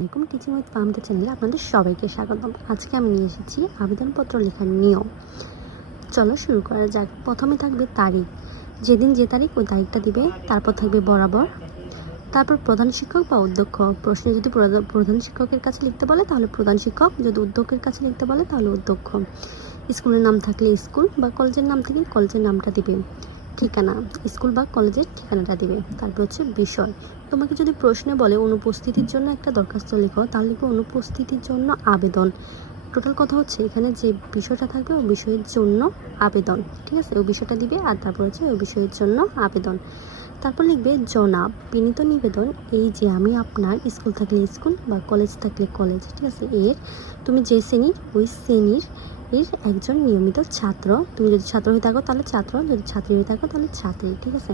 আসসালামাইকুম, teaching with Fahmida চ্যানেলে আপনাদের সবাইকে স্বাগতম। আজকে আমি নিয়ে এসেছি আবেদনপত্র লেখার নিয়ম। চলো শুরু করা যাক। প্রথমে থাকবে তারিখ, যেদিন যে তারিখ ওই তারিখটা দিবে। তারপর থাকবে বরাবর, তারপর প্রধান শিক্ষক বা অধ্যক্ষ। প্রশ্নে যদি প্রধান শিক্ষকের কাছে লিখতে বলে তাহলে প্রধান শিক্ষক, যদি অধ্যক্ষের কাছে লিখতে বলে তাহলে অধ্যক্ষ। স্কুলের নাম থাকলে স্কুল বা কলেজের নাম থাকলে কলেজের নামটা দিবে। ঠিকানা, স্কুল বা কলেজের ঠিকানাটা দিবে। তারপর হচ্ছে বিষয়। তোমাকে যদি প্রশ্নে বলে অনুপস্থিতির জন্য একটা দরখাস্ত লিখো, তাহলে লিখবে অনুপস্থিতির জন্য আবেদন। টোটাল কথা হচ্ছে এখানে যে বিষয়টা থাকবে ওই বিষয়ের জন্য আবেদন, ঠিক আছে, ওই বিষয়টা দিবে। আর তারপর হচ্ছে ওই বিষয়ের জন্য আবেদন। তারপর লিখবে জনাব, বিনীত নিবেদন এই যে আমি আপনার, স্কুল থাকলে স্কুল বা কলেজ থাকলে কলেজ, ঠিক আছে, তুমি যে শ্রেণীর ওই শ্রেণীর একজন নিয়মিত ছাত্র। তুমি যদি ছাত্র হয়ে থাকো তাহলে ছাত্র, যদি ছাত্রী হয়ে থাকো তাহলে ছাত্রী, ঠিক আছে।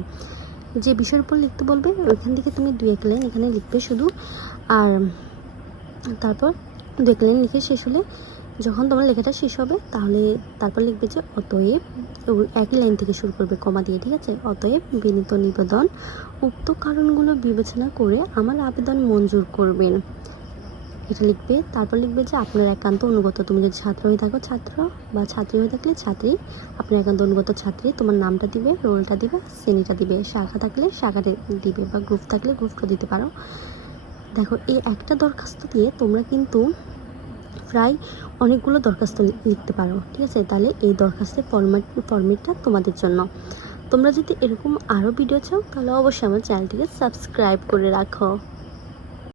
যে বিষয়ের উপর লিখতে বলবে ওইখান থেকে তুমি 2-1 লাইন এখানে লিখবে শুধু। আর তারপর 2-1 লাইন লিখে শেষ হলে, যখন তোমার লেখাটা শেষ হবে তাহলে তারপর লিখবে যে অতএব, একই লাইন থেকে শুরু করবে কমা দিয়ে, ঠিক আছে। অতএব বিনীত নিবেদন, উক্ত কারণগুলো বিবেচনা করে আমার আবেদন মঞ্জুর করবেন, এটা লিখবে। তারপর লিখবে যে আপনার একান্ত অনুগত, তুমি যদি ছাত্র হয়ে থাকো ছাত্র বা ছাত্রী হয়ে থাকলে ছাত্রী, আপনার একান্ত অনুগত ছাত্রী, তোমার নামটা দিবে, রোলটা দিবে, শ্রেণীটা দিবে, শাখা থাকলে শাখাটা দিবে বা গ্রুপ থাকলে গ্রুপটা দিতে পারো। দেখো, এই একটা দরখাস্ত দিয়ে তোমরা কিন্তু প্রায় অনেকগুলো দরখাস্ত লিখতে পারো, ঠিক আছে। তাহলে এই দরখাস্তের ফরম্যাটটা তোমাদের জন্য। তোমরা যদি এরকম আরও ভিডিও চাও তাহলে অবশ্যই আমার চ্যানেলটিকে সাবস্ক্রাইব করে রাখো।